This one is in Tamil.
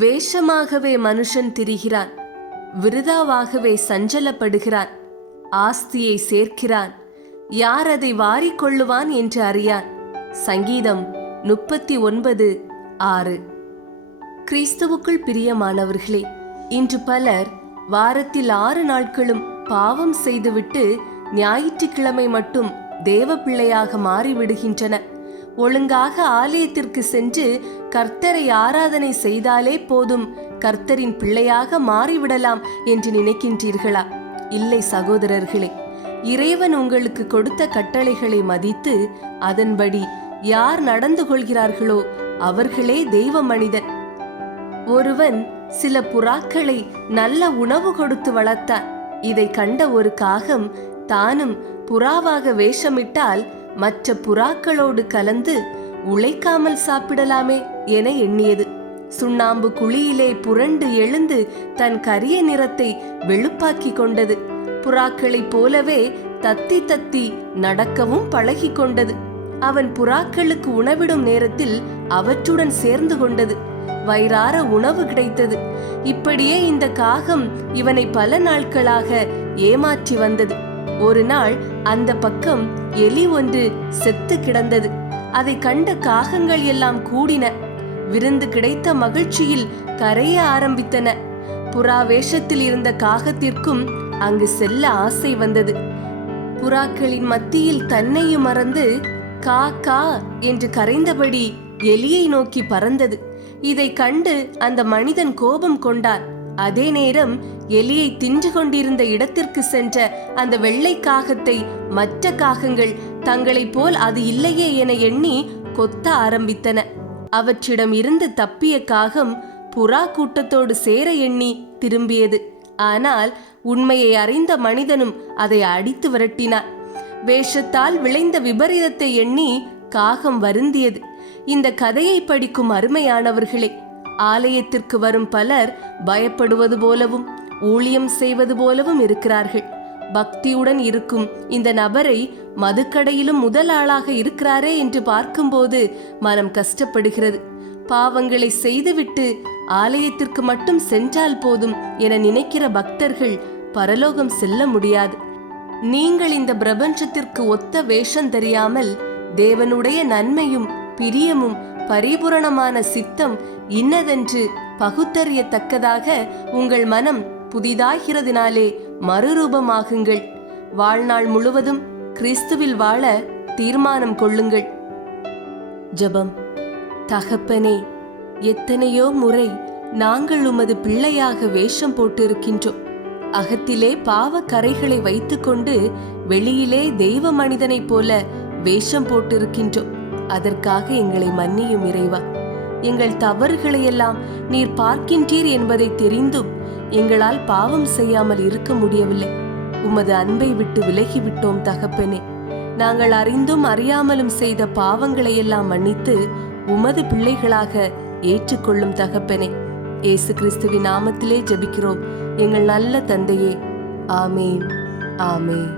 வேஷமாகவே மனுஷன் திரிகிறான், விருதாவாகவே சஞ்சலப்படுகிறான். ஆஸ்தியை சேர்க்கிறான், யார் அதை வாரிக்கொள்ளுவான் என்று அறியான். சங்கீதம் 39:6. கிறிஸ்துவுக்குள் பிரியமானவர்களே, இன்று பலர் வாரத்தில் 6 நாட்களும் பாவம் செய்துவிட்டு ஞாயிற்றுக்கிழமை மட்டும் தேவ பிள்ளையாக மாறிவிடுகின்றனர். ஒழுங்காக ஆலயத்திற்கு சென்று கர்த்தரை ஆராதனை செய்தாலே போதும், கர்த்தரின் பிள்ளையாக மாறிவிடலாம் என்று நினைக்கின்றீர்களா? இல்லை சகோதரர்களே, இறைவன் உங்களுக்கு கொடுத்த கட்டளைகளை மதித்து அதன்படி யார் நடந்து கொள்கிறார்களோ அவர்களே தெய்வ மனிதன். ஒருவன் சில புறாக்களை நல்ல உணவு கொடுத்து வளர்த்தான். இதை கண்ட ஒரு காகம் தானும் புறாவாக வேஷமிட்டால் மற்ற புறாக்களோடு கலந்து உழைக்காமல் சாப்பிடலாமே என எண்ணியது. சுண்ணாம்பு குழியிலே புரண்டு எழுந்து தன் கரிய நிறத்தை வெளுப்பாக்கி கொண்டது. புறாக்களைப் போலவே தத்தி தத்தி நடக்கவும் பழகி கொண்டது. அவன் புறாக்களுக்கு உணவிடும் நேரத்தில் அவற்றுடன் சேர்ந்து கொண்டது. வயிறார உணவு கிடைத்தது. இப்படியே இந்த காகம் இவனை பல நாட்களாக ஏமாற்றி வந்தது. ஒரு நாள் அந்த பக்கம் எலி ஒன்று செத்து கிடந்தது. அதை கண்ட காகங்கள் எல்லாம் கூடின. விருந்து கிடைத்த மகிழ்ச்சியில் கரைய ஆரம்பித்தன. புறா வேஷத்தில் இருந்த காகத்திற்கும் அங்கு செல்ல ஆசை வந்தது. புறாக்களின் மத்தியில் தன்னையும் மறந்து கா கா என்று கரைந்தபடி எலியை நோக்கி பறந்தது. இதை கண்டு அந்த மனிதன் கோபம் கொண்டான். அதே நேரம் எலியை தின்று கொண்டிருந்த இடத்திற்கு சென்ற அந்த வெள்ளை காகத்தை மற்ற காகங்கள் தங்களைப் போல் அது இல்லையே என எண்ணி கொத்த ஆரம்பித்தன. அவற்றிடம் இருந்து தப்பிய காகம் புறா கூட்டத்தோடு சேர எண்ணி திரும்பியது. ஆனால் உண்மையை அறிந்த மனிதனும் அதை அடித்து விரட்டினார். வேஷத்தால் விளைந்த விபரீதத்தை எண்ணி காகம் வருந்தியது. இந்த கதையை படிக்கும் அருமையானவர்களே, ஆலயத்திற்கு வரும் பலர் பயப்படுவது போலவும் ஊழியம் செய்வது போலவும் இருக்கிறார்கள். பக்தியுடன் இருக்கும் இந்த நபரை மதுக்கடையிலும் முதல் ஆளாக இருக்கிறாரே என்று பார்க்கும்போது மனம் கஷ்டப்படுகிறது. பாவங்களை செய்துவிட்டு ஆலயத்திற்கு மட்டும் சென்றால் போதும் என நினைக்கிற பக்தர்கள் பரலோகம் செல்ல முடியாது. நீங்கள் இந்த பிரபஞ்சத்திற்கு ஒத்த வேஷம் தெரியாமல் தேவனுடைய நன்மையும் பிரியமும் பரிபூரணமான சித்தம் இன்னதென்று பகுத்தறியத்தக்கதாக உங்கள் மனம் புதிதாகிறதினாலே மறுரூபமாகுங்கள். வாழ்நாள் முழுவதும் கிறிஸ்துவில் வாழ தீர்மானம் கொள்ளுங்கள். ஜெபம். தகப்பனே, எத்தனையோ முறை நாங்கள் உமது பிள்ளையாக வேஷம் போட்டிருக்கின்றோம். அகத்திலே பாவ கரைகளை வைத்துக்கொண்டு வெளியிலே தெய்வ மனிதனைப் போல வேஷம் போட்டிருக்கின்றோம். அதற்காக எங்களை மன்னியும் இறைவா. எங்கள் தவறுகளையெல்லாம் நீர் பார்க்கின்றீர் என்பதை தெரிந்தும் எங்களால் பாவம் செய்யாமல் இருக்க முடியவில்லை. உமது அன்பை விட்டு விலகிவிட்டோம் தகப்பனே. நாங்கள் அறிந்தும் அறியாமலும் செய்த பாவங்களையெல்லாம் மன்னித்து உமது பிள்ளைகளாக ஏற்றுக்கொள்ளும் தகப்பனே. இயேசு கிறிஸ்துவின் நாமத்திலே ஜெபிக்கிறோம் எங்கள் நல்ல தந்தையே. ஆமேன், ஆமேன்.